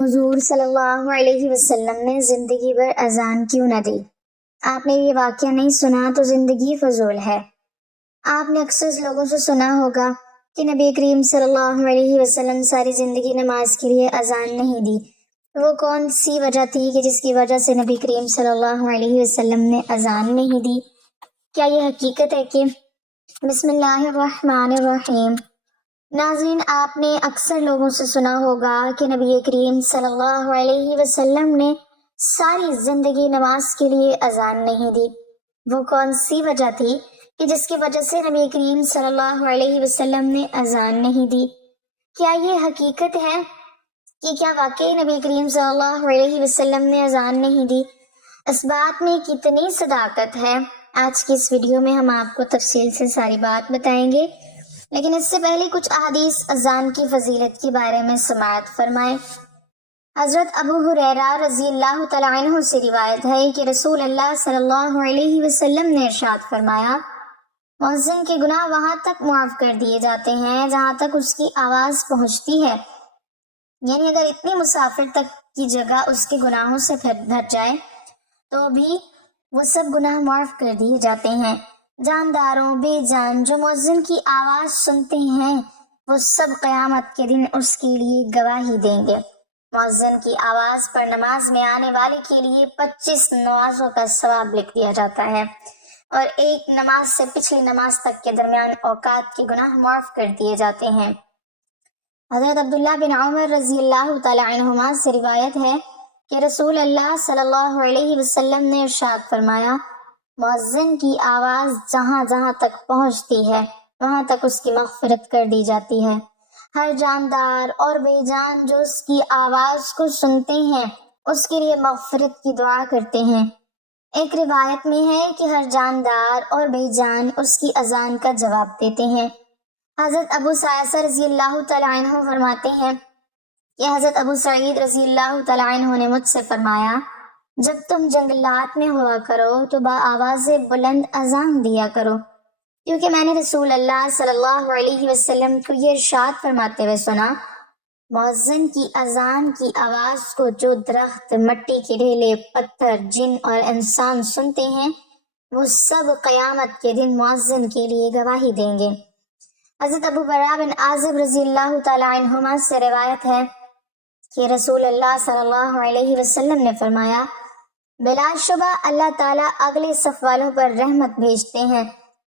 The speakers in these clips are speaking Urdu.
حضور صلی اللہ علیہ وسلم نے زندگی بھر اذان کیوں نہ دی؟ آپ نے یہ واقعہ نہیں سنا تو زندگی فضول ہے۔ آپ نے اکثر لوگوں سے سنا ہوگا کہ نبی کریم صلی اللہ علیہ وسلم ساری زندگی نماز کے لیے اذان نہیں دی۔ وہ کون سی وجہ تھی کہ جس کی وجہ سے نبی کریم صلی اللہ علیہ وسلم نے اذان نہیں دی؟ کیا یہ حقیقت ہے کہ بسم اللہ الرحمن الرحیم؟ ناظرین، آپ نے اکثر لوگوں سے سنا ہوگا کہ نبی کریم صلی اللہ علیہ وسلم نے ساری زندگی نماز کے لیے اذان نہیں دی۔ وہ کون سی وجہ تھی کہ جس کی وجہ سے نبی کریم صلی اللہ علیہ وسلم نے اذان نہیں دی؟ کیا یہ حقیقت ہے کہ کیا واقعی نبی کریم صلی اللہ علیہ وسلم نے اذان نہیں دی؟ اس بات میں کتنی صداقت ہے؟ آج کی اس ویڈیو میں ہم آپ کو تفصیل سے ساری بات بتائیں گے، لیکن اس سے پہلے کچھ احادیث اذان کی فضیلت کے بارے میں سماعت فرمائیں۔ حضرت ابو ہریرہ رضی اللہ تعالیٰ عنہ سے روایت ہے کہ رسول اللہ صلی اللہ علیہ وسلم نے ارشاد فرمایا، مؤذن کے گناہ وہاں تک معاف کر دیے جاتے ہیں جہاں تک اس کی آواز پہنچتی ہے، یعنی اگر اتنی مسافر تک کی جگہ اس کے گناہوں سے بھر جائے تو بھی وہ سب گناہ معاف کر دیے جاتے ہیں۔ جانداروں بے جان جو مؤذن کی آواز سنتے ہیں وہ سب قیامت کے دن اس کے لیے گواہی دیں گے۔ مؤذن کی آواز پر نماز میں آنے والے کے لیے 25 نمازوں کا ثواب لکھ دیا جاتا ہے، اور ایک نماز سے پچھلی نماز تک کے درمیان اوقات کے گناہ معاف کر دیے جاتے ہیں۔ حضرت عبداللہ بن عمر رضی اللہ تعالی عنہما سے روایت ہے کہ رسول اللہ صلی اللہ علیہ وسلم نے ارشاد فرمایا، مؤذن کی آواز جہاں جہاں تک پہنچتی ہے وہاں تک اس کی مغفرت کر دی جاتی ہے۔ ہر جاندار اور بے جان جو اس کی آواز کو سنتے ہیں اس کے لیے مغفرت کی دعا کرتے ہیں۔ ایک روایت میں ہے کہ ہر جاندار اور بے جان اس کی اذان کا جواب دیتے ہیں۔ حضرت ابو سعید رضی اللہ تعالیٰ عنہ فرماتے ہیں کہ حضرت ابو سعید رضی اللہ تعالیٰ عنہ نے مجھ سے فرمایا، جب تم جنگلات میں ہوا کرو تو بآواز بلند اذان دیا کرو، کیونکہ میں نے رسول اللہ صلی اللہ علیہ وسلم کو یہ ارشاد فرماتے ہوئے سنا، مؤذن کی اذان کی آواز کو جو درخت، مٹی کے ڈھیلے، پتھر، جن اور انسان سنتے ہیں وہ سب قیامت کے دن مؤذن کے لیے گواہی دیں گے۔ حضرت ابو براء بن عازب رضی اللہ تعالیٰ عنہما سے روایت ہے کہ رسول اللہ صلی اللہ علیہ وسلم نے فرمایا، بلا شبہ اللہ تعالیٰ اگلے صف والوں پر رحمت بھیجتے ہیں،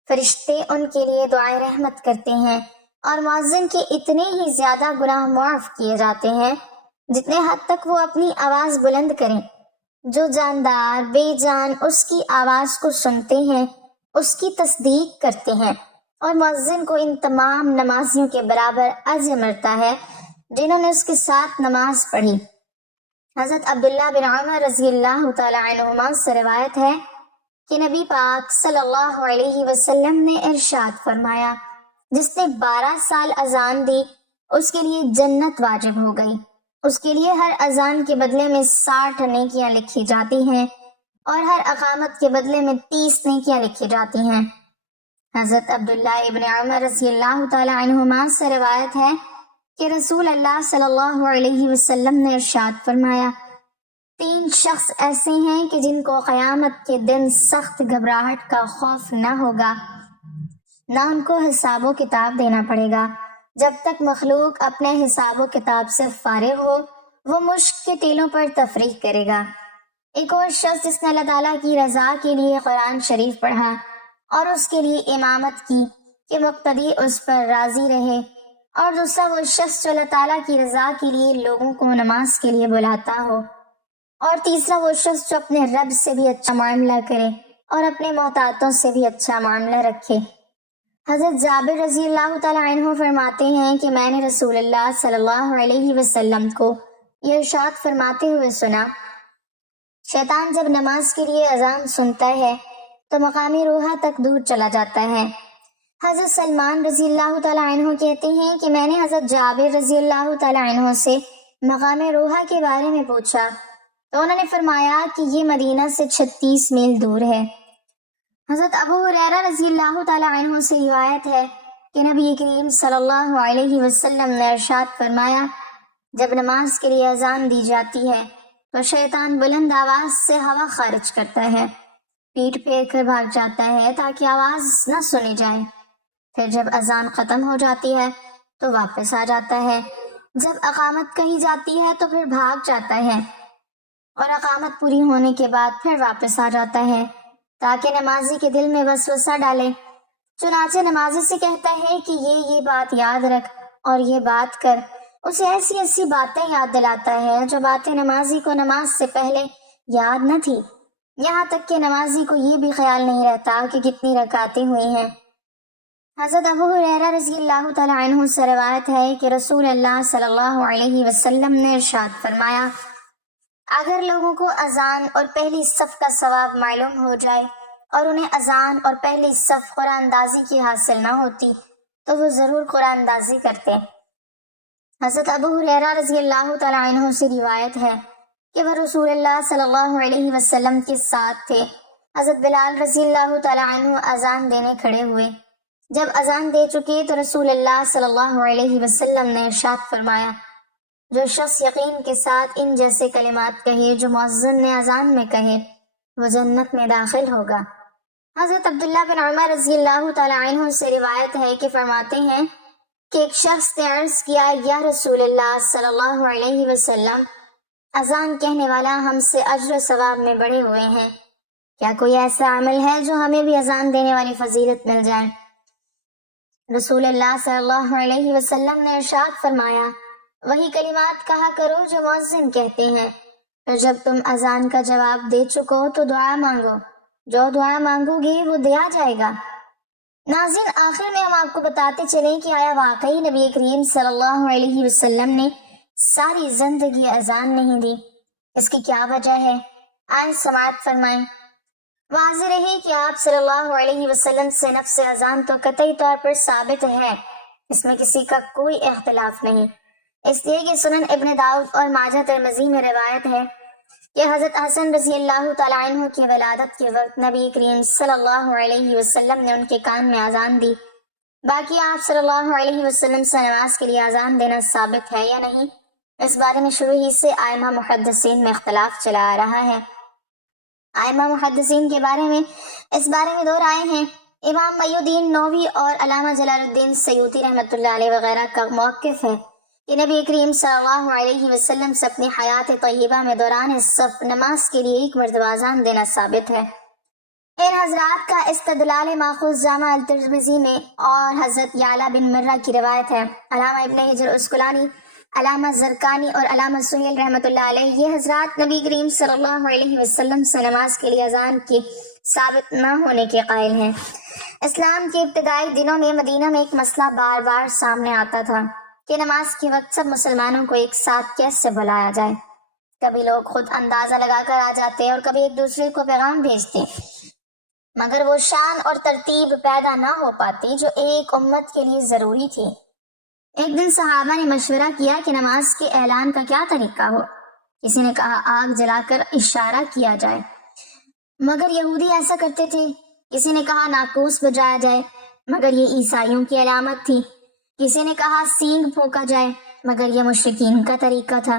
فرشتے ان کے لیے دعائیں رحمت کرتے ہیں، اور مؤذن کے اتنے ہی زیادہ گناہ معاف کیے جاتے ہیں جتنے حد تک وہ اپنی آواز بلند کریں۔ جو جاندار بے جان اس کی آواز کو سنتے ہیں اس کی تصدیق کرتے ہیں، اور مؤذن کو ان تمام نمازیوں کے برابر اجر ملتا ہے جنہوں نے اس کے ساتھ نماز پڑھی۔ حضرت عبداللہ بن عمر رضی اللہ تعالی عنہما سے روایت ہے کہ نبی پاک صلی اللہ علیہ وسلم نے ارشاد فرمایا، جس نے 12 سال اذان دی اس کے لیے جنت واجب ہو گئی، اس کے لیے ہر اذان کے بدلے میں 60 نیکیاں لکھی جاتی ہیں اور ہر اقامت کے بدلے میں 30 نیکیاں لکھی جاتی ہیں۔ حضرت عبداللہ ابن عمر رضی اللہ تعالی عنہما سے روایت ہے کہ رسول اللہ صلی اللہ علیہ وسلم نے ارشاد فرمایا، 3 شخص ایسے ہیں کہ جن کو قیامت کے دن سخت گھبراہٹ کا خوف نہ ہوگا، نہ ان کو حساب و کتاب دینا پڑے گا۔ جب تک مخلوق اپنے حساب و کتاب سے فارغ ہو وہ مشک کے تیلوں پر تفریح کرے گا۔ ایک اور شخص جس نے اللہ تعالیٰ کی رضا کے لیے قرآن شریف پڑھا اور اس کے لیے امامت کی کہ مقتدی اس پر راضی رہے، اور دوسرا وہ شخص جو اللہ تعالیٰ کی رضا کے لیے لوگوں کو نماز کے لیے بلاتا ہو، اور تیسرا وہ شخص جو اپنے رب سے بھی اچھا معاملہ کرے اور اپنے محتاطوں سے بھی اچھا معاملہ رکھے۔ حضرت جابر رضی اللہ تعالیٰ عنہ فرماتے ہیں کہ میں نے رسول اللہ صلی اللہ علیہ وسلم کو یہ ارشاد فرماتے ہوئے سنا، شیطان جب نماز کے لیے اذان سنتا ہے تو مقامی روحہ تک دور چلا جاتا ہے۔ حضرت سلمان رضی اللہ تعالیٰ عنہ کہتے ہیں کہ میں نے حضرت جابر رضی اللہ تعالیٰ عنہ سے مقام روحہ کے بارے میں پوچھا تو انہوں نے فرمایا کہ یہ مدینہ سے 36 میل دور ہے۔ حضرت ابو ہریرہ رضی اللہ تعالیٰ عنہ سے روایت ہے کہ نبی کریم صلی اللہ علیہ وسلم نے ارشاد فرمایا، جب نماز کے لیے اذان دی جاتی ہے تو شیطان بلند آواز سے ہوا خارج کرتا ہے، پیٹھ پھیر کر بھاگ جاتا ہے تاکہ آواز نہ سنی جائے۔ پھر جب اذان ختم ہو جاتی ہے تو واپس آ جاتا ہے، جب اقامت کہی جاتی ہے تو پھر بھاگ جاتا ہے، اور اقامت پوری ہونے کے بعد پھر واپس آ جاتا ہے تاکہ نمازی کے دل میں وسوسہ ڈالے۔ چنانچہ نمازی سے کہتا ہے کہ یہ بات یاد رکھ اور یہ بات کر، اسے ایسی ایسی باتیں یاد دلاتا ہے جو باتیں نمازی کو نماز سے پہلے یاد نہ تھی، یہاں تک کہ نمازی کو یہ بھی خیال نہیں رہتا کہ کتنی رکعتیں ہوئی ہیں۔ حضرت ابو ہریرہ رضی اللہ تعالی عنہ سے روایت ہے کہ رسول اللہ صلی اللہ علیہ وسلم نے ارشاد فرمایا، اگر لوگوں کو اذان اور پہلی صف کا ثواب معلوم ہو جائے اور انہیں اذان اور پہلی صف قرآن اندازی کی حاصل نہ ہوتی تو وہ ضرور قرآن اندازی کرتے۔ حضرت ابو ہریرہ رضی اللہ تعالی عنہ سے روایت ہے کہ وہ رسول اللہ صلی اللہ علیہ وسلم کے ساتھ تھے۔ حضرت بلال رضی اللہ تعالی عنہ اذان دینے کھڑے ہوئے، جب اذان دے چکے تو رسول اللہ صلی اللہ علیہ وسلم نے ارشاد فرمایا، جو شخص یقین کے ساتھ ان جیسے کلمات کہے جو مؤذن نے اذان میں کہے وہ جنت میں داخل ہوگا۔ حضرت عبداللہ بن عمر رضی اللہ تعالی عنہ سے روایت ہے کہ فرماتے ہیں کہ ایک شخص نے عرض کیا، یا رسول اللہ صلی اللہ علیہ وسلم، اذان کہنے والا ہم سے اجر و ثواب میں بڑے ہوئے ہیں، کیا کوئی ایسا عمل ہے جو ہمیں بھی اذان دینے والی فضیلت مل جائے؟ رسول اللہ صلی اللہ علیہ وسلم نے ارشاد فرمایا، وہی کلمات کہا کرو جو مؤذن کہتے ہیں، اور جب تم اذان کا جواب دے چکو تو دعا مانگو، جو دعا مانگو گے وہ دیا جائے گا۔ ناظرین، آخر میں ہم آپ کو بتاتے چلیں کہ آیا واقعی نبی کریم صلی اللہ علیہ وسلم نے ساری زندگی اذان نہیں دی؟ اس کی کیا وجہ ہے؟ آئیں سماعت فرمائیں۔ واضح رہی کہ آپ صلی اللہ علیہ وسلم سے نفس اذان تو قطعی طور پر ثابت ہے، اس میں کسی کا کوئی اختلاف نہیں، اس لیے کہ سنن ابن داؤد اور ماجہ ترمذی میں روایت ہے کہ حضرت حسن رضی اللہ تعالیٰ عنہ کی ولادت کے وقت نبی کریم صلی اللہ علیہ وسلم نے ان کے کان میں اذان دی۔ باقی آپ صلی اللہ علیہ وسلم سے نماز کے لیے اذان دینا ثابت ہے یا نہیں، اس بارے میں شروع ہی سے ائمہ محدثین میں اختلاف چلا آ رہا ہے۔ ائمہ محدثین کے بارے میں اس بارے میں دو رائے ہیں۔ امام محی الدین نووی اور علامہ جلال الدین سیوطی رحمۃ اللہ علیہ وغیرہ کا موقف ہے کہ نبی کریم صلی اللہ علیہ وسلم سے اپنی حیات طیبہ میں دوران صف نماز کے لیے ایک مرتبہ اذان دینا ثابت ہے۔ ان حضرات کا استدلال ماخوذ جامع الترمذی میں اور حضرت یعلا بن مرہ کی روایت ہے۔ علامہ ابن حجر اسقلانی، علامہ زرقانی اور علامہ سہیل رحمۃ اللہ علیہ یہ حضرات نبی کریم صلی اللہ علیہ وسلم سے نماز کے لیے اذان کی ثابت نہ ہونے کے قائل ہیں۔ اسلام کے ابتدائی دنوں میں مدینہ میں ایک مسئلہ بار بار سامنے آتا تھا کہ نماز کے وقت سب مسلمانوں کو ایک ساتھ کیسے بلایا جائے۔ کبھی لوگ خود اندازہ لگا کر آ جاتے اور کبھی ایک دوسرے کو پیغام بھیجتے، مگر وہ شان اور ترتیب پیدا نہ ہو پاتی جو ایک امت کے لیے ضروری تھی۔ ایک دن صحابہ نے مشورہ کیا کہ نماز کے اعلان کا کیا طریقہ ہو۔ کسی نے کہا آگ جلا کر اشارہ کیا جائے، مگر یہودی ایسا کرتے تھے۔ کسی نے کہا ناقوس بجایا جائے، مگر یہ عیسائیوں کی علامت تھی۔ کسی نے کہا سینگ پھونکا جائے، مگر یہ مشرکین کا طریقہ تھا۔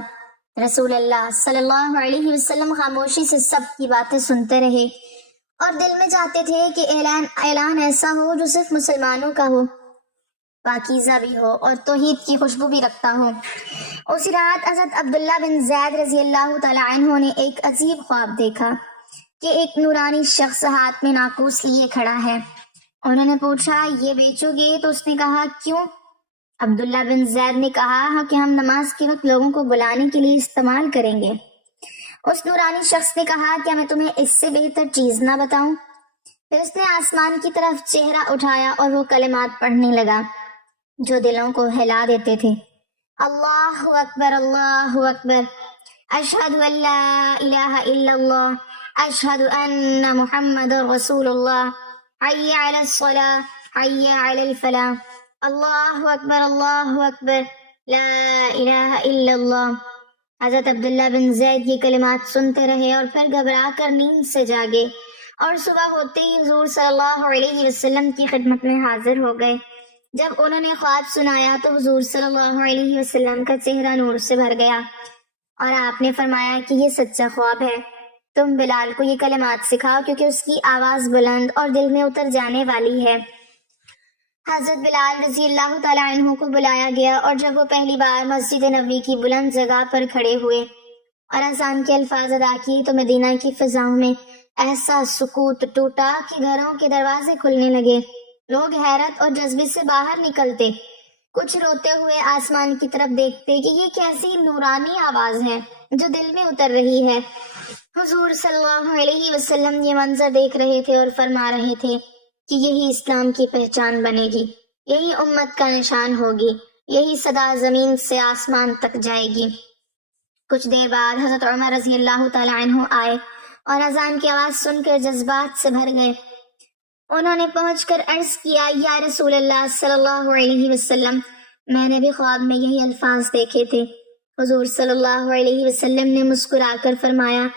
رسول اللہ صلی اللہ علیہ وسلم خاموشی سے سب کی باتیں سنتے رہے اور دل میں چاہتے تھے کہ اعلان ایسا ہو جو صرف مسلمانوں کا ہو، پاکیزہ بھی ہو اور توحید کی خوشبو بھی رکھتا ہو۔ اسی رات حضرت عبداللہ بن زید رضی اللہ تعالی عنہ نے ایک عجیب خواب دیکھا کہ ایک نورانی شخص ہاتھ میں ناقوس لیے کھڑا ہے۔ انہوں نے پوچھا یہ بیچو گے؟ تو اس نے کہا کیوں؟ عبداللہ بن زید نے کہا کہ ہم نماز کے وقت لوگوں کو بلانے کے لیے استعمال کریں گے۔ اس نورانی شخص نے کہا کیا میں تمہیں اس سے بہتر چیز نہ بتاؤں؟ پھر اس نے آسمان کی طرف چہرہ اٹھایا اور وہ کلمات پڑھنے لگا جو دلوں کو ہلا دیتے تھے۔ اللہ اکبر، اللہ اکبر، اشہد ان لا الہ الا اللہ، اشہد ان محمد رسول اللہ، حی علی الصلاۃ، حی علی الفلاح، اللہ اکبر، اللہ اکبر، لا الہ الا اللہ۔ حضرت عبداللہ بن زید یہ کلمات سنتے رہے اور پھر گھبرا کر نیند سے جاگے اور صبح ہوتے ہی حضور صلی اللہ علیہ وسلم کی خدمت میں حاضر ہو گئے۔ جب انہوں نے خواب سنایا تو حضور صلی اللہ علیہ وسلم کا چہرہ نور سے بھر گیا اور آپ نے فرمایا کہ یہ سچا خواب ہے، تم بلال کو یہ کلمات سکھاؤ کیونکہ اس کی آواز بلند اور دل میں اتر جانے والی ہے۔ حضرت بلال رضی اللہ تعالیٰ عنہ کو بلایا گیا اور جب وہ پہلی بار مسجد نبوی کی بلند جگہ پر کھڑے ہوئے اور اذان کے الفاظ ادا کیے تو مدینہ کی فضاؤں میں ایسا سکوت ٹوٹا کہ گھروں کے دروازے کھلنے لگے، لوگ حیرت اور جذبے سے باہر نکلتے، کچھ روتے ہوئے آسمان کی طرف دیکھتے کہ یہ کیسی نورانی آواز ہے جو دل میں اتر رہی ہے۔ حضور صلی اللہ علیہ وسلم یہ منظر دیکھ رہے تھے اور فرما رہے تھے کہ یہی اسلام کی پہچان بنے گی، یہی امت کا نشان ہوگی، یہی صدا زمین سے آسمان تک جائے گی۔ کچھ دیر بعد حضرت عمر رضی اللہ تعالیٰ عنہ آئے اور اذان کی آواز سن کر جذبات سے بھر گئے۔ انہوں نے پہنچ کر عرض کیا، یا رسول اللہ صلی اللہ علیہ وسلم، میں نے بھی خواب میں یہی الفاظ دیکھے تھے۔ حضور صلی اللہ علیہ وسلم نے مسکرا کر فرمایا،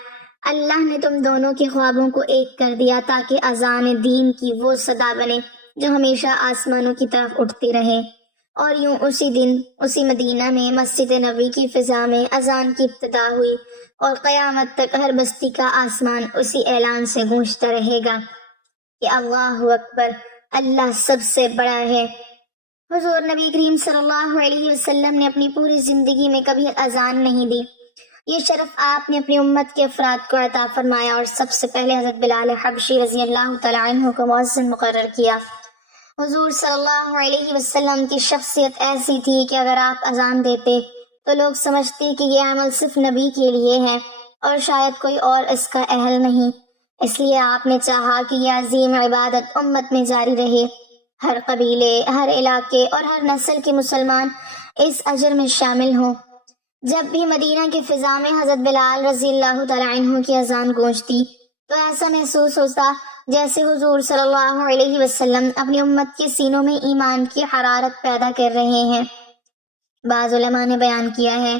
اللہ نے تم دونوں کے خوابوں کو ایک کر دیا تاکہ اذان دین کی وہ صدا بنے جو ہمیشہ آسمانوں کی طرف اٹھتی رہے۔ اور یوں اسی دن اسی مدینہ میں مسجد نبوی کی فضا میں اذان کی ابتدا ہوئی اور قیامت تک ہر بستی کا آسمان اسی اعلان سے گونجتا رہے گا کہ اللہ اکبر، اللہ سب سے بڑا ہے۔ حضور نبی کریم صلی اللہ علیہ وسلم نے اپنی پوری زندگی میں کبھی اذان نہیں دی، یہ شرف آپ نے اپنی امت کے افراد کو عطا فرمایا اور سب سے پہلے حضرت بلال حبشی رضی اللہ تعالیٰ عنہ کو مؤذن مقرر کیا۔ حضور صلی اللہ علیہ وسلم کی شخصیت ایسی تھی کہ اگر آپ اذان دیتے تو لوگ سمجھتے کہ یہ عمل صرف نبی کے لیے ہے اور شاید کوئی اور اس کا اہل نہیں، اس لیے آپ نے چاہا کہ یہ عظیم عبادت امت میں جاری رہے، ہر قبیلے، ہر علاقے اور ہر نسل کے مسلمان اس اجر میں شامل ہوں۔ جب بھی مدینہ کی فضا میں حضرت بلال رضی اللہ تعالیٰ عنہ کی اذان گونجتی تو ایسا محسوس ہوتا جیسے حضور صلی اللہ علیہ وسلم اپنی امت کے سینوں میں ایمان کی حرارت پیدا کر رہے ہیں۔ بعض علماء نے بیان کیا ہے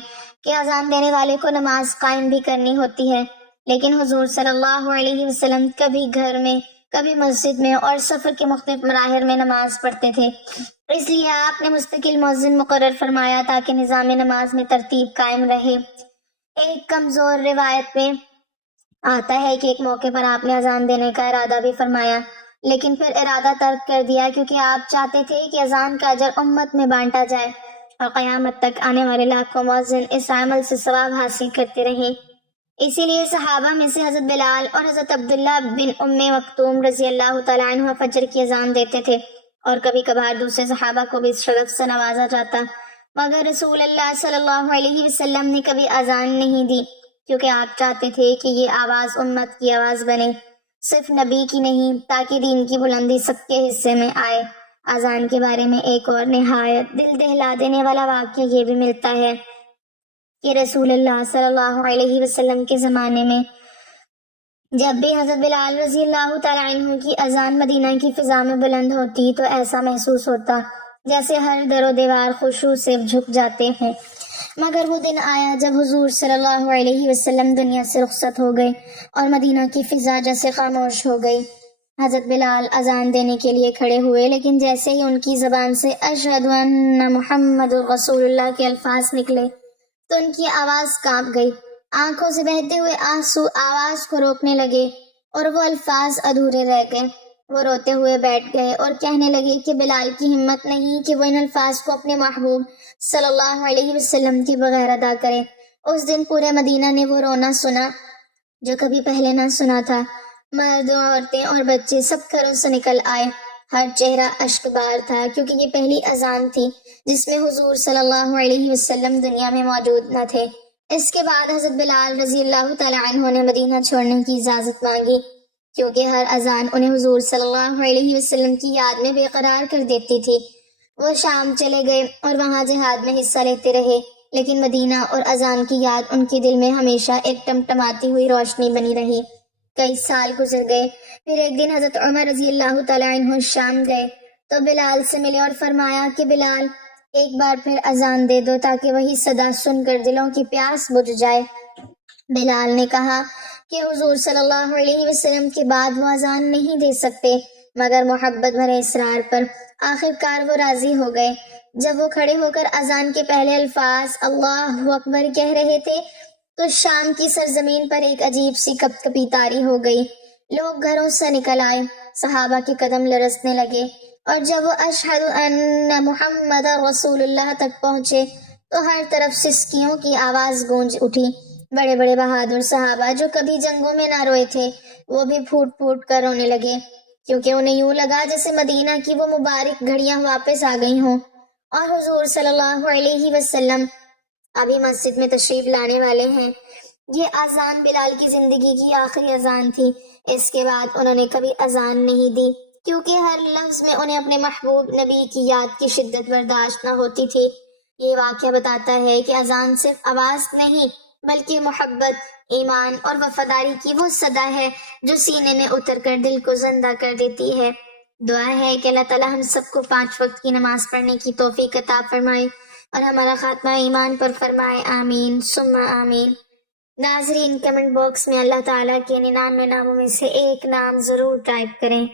کہ اذان دینے والے کو نماز قائم بھی کرنی ہوتی ہے، لیکن حضور صلی اللہ علیہ وسلم کبھی گھر میں، کبھی مسجد میں اور سفر کے مختلف مراحل میں نماز پڑھتے تھے، اس لیے آپ نے مستقل مؤذن مقرر فرمایا تاکہ نظام نماز میں ترتیب قائم رہے۔ ایک کمزور روایت میں آتا ہے کہ ایک موقع پر آپ نے اذان دینے کا ارادہ بھی فرمایا، لیکن پھر ارادہ ترک کر دیا کیونکہ آپ چاہتے تھے کہ اذان کا اجر امت میں بانٹا جائے اور قیامت تک آنے والے لاکھوں مؤذن اس عمل سے ثواب حاصل کرتے رہیں۔ اسی لیے صحابہ میں سے حضرت بلال اور حضرت عبداللہ بن ام مکتوم رضی اللہ تعالیٰ عنہ فجر کی اذان دیتے تھے اور کبھی کبھار دوسرے صحابہ کو بھی اس شرف سے نوازا جاتا، مگر رسول اللہ صلی اللہ علیہ وسلم نے کبھی اذان نہیں دی کیونکہ آپ چاہتے تھے کہ یہ آواز امت کی آواز بنے، صرف نبی کی نہیں، تاکہ دین کی بلندی سب کے حصے میں آئے۔ اذان کے بارے میں ایک اور نہایت دل دہلا دینے والا واقعہ یہ بھی ملتا ہے کہ رسول اللہ صلی اللہ علیہ وسلم کے زمانے میں جب بھی حضرت بلال رضی اللہ تعالیٰ عنہ کی اذان مدینہ کی فضا میں بلند ہوتی تو ایسا محسوس ہوتا جیسے ہر در و دیوار خشوع سے جھک جاتے ہیں۔ مگر وہ دن آیا جب حضور صلی اللہ علیہ وسلم دنیا سے رخصت ہو گئے اور مدینہ کی فضا جیسے خاموش ہو گئی۔ حضرت بلال اذان دینے کے لیے کھڑے ہوئے، لیکن جیسے ہی ان کی زبان سے اشہد ان محمد رسول اللہ کے الفاظ نکلے تو ان کی آواز کانپ گئی، آنکھوں سے بہتے ہوئے آنسو آواز کو روکنے لگے اور وہ الفاظ ادھورے رہ گئے۔ وہ روتے ہوئے بیٹھ گئے اور کہنے لگے کہ بلال کی ہمت نہیں کہ وہ ان الفاظ کو اپنے محبوب صلی اللہ علیہ وسلم کے بغیر ادا کرے۔ اس دن پورے مدینہ نے وہ رونا سنا جو کبھی پہلے نہ سنا تھا۔ مرد، عورتیں اور بچے سب گھروں سے نکل آئے، ہر چہرہ اشک بار تھا کیونکہ یہ پہلی اذان تھی جس میں حضور صلی اللہ علیہ وسلم دنیا میں موجود نہ تھے۔ اس کے بعد حضرت بلال رضی اللہ تعالیٰ عنہ نے مدینہ چھوڑنے کی اجازت مانگی کیونکہ ہر اذان انہیں حضور صلی اللہ علیہ وسلم کی یاد میں بے قرار کر دیتی تھی۔ وہ شام چلے گئے اور وہاں جہاد میں حصہ لیتے رہے، لیکن مدینہ اور اذان کی یاد ان کے دل میں ہمیشہ ایک ٹمٹماتی ہوئی روشنی بنی رہی۔ کئی سال گزر گئے، پھر ایک دن حضرت عمر رضی اللہ تعالیٰ عنہ شام گئے تو بلال سے ملے اور فرمایا کہ بلال ایک بار پھر اذان دے دو تاکہ وہی صدا سن کر دلوں کی پیاس بجھ جائے۔ بلال نے کہا کہ حضور صلی اللہ علیہ وسلم کے بعد وہ اذان نہیں دے سکتے، مگر محبت بھرے اصرار پر آخر کار وہ راضی ہو گئے۔ جب وہ کھڑے ہو کر اذان کے پہلے الفاظ اللہ اکبر کہہ رہے تھے تو شام کی سرزمین پر ایک عجیب سی کپ کپی طاری ہو گئی۔ لوگ گھروں سے نکل آئے، صحابہ کے قدم لرزنے لگے، اور جب وہ اشہد ان محمد رسول اللہ تک پہنچے تو ہر طرف سسکیوں کی آواز گونج اٹھی۔ بڑے بڑے بہادر صحابہ جو کبھی جنگوں میں نہ روئے تھے وہ بھی پھوٹ پھوٹ کر رونے لگے، کیونکہ انہیں یوں لگا جیسے مدینہ کی وہ مبارک گھڑیاں واپس آ گئی ہوں اور حضور صلی اللہ علیہ وسلم ابھی مسجد میں تشریف لانے والے ہیں۔ یہ اذان بلال کی زندگی کی آخری اذان تھی۔ اس کے بعد انہوں نے کبھی اذان نہیں دی، کیونکہ ہر لفظ میں انہیں اپنے محبوب نبی کی یاد کی شدت برداشت نہ ہوتی تھی۔ یہ واقعہ بتاتا ہے کہ اذان صرف آواز نہیں بلکہ محبت، ایمان اور وفاداری کی وہ صدا ہے جو سینے میں اتر کر دل کو زندہ کر دیتی ہے۔ دعا ہے کہ اللہ تعالی ہم سب کو 5 وقت کی نماز پڑھنے کی توفیق عطا فرمائے اور ہمارا خاتمہ ایمان پر فرمائے، آمین ثم آمین۔ ناظرین، کمنٹ باکس میں اللہ تعالیٰ کے 99 ناموں میں سے ایک نام ضرور ٹائپ کریں۔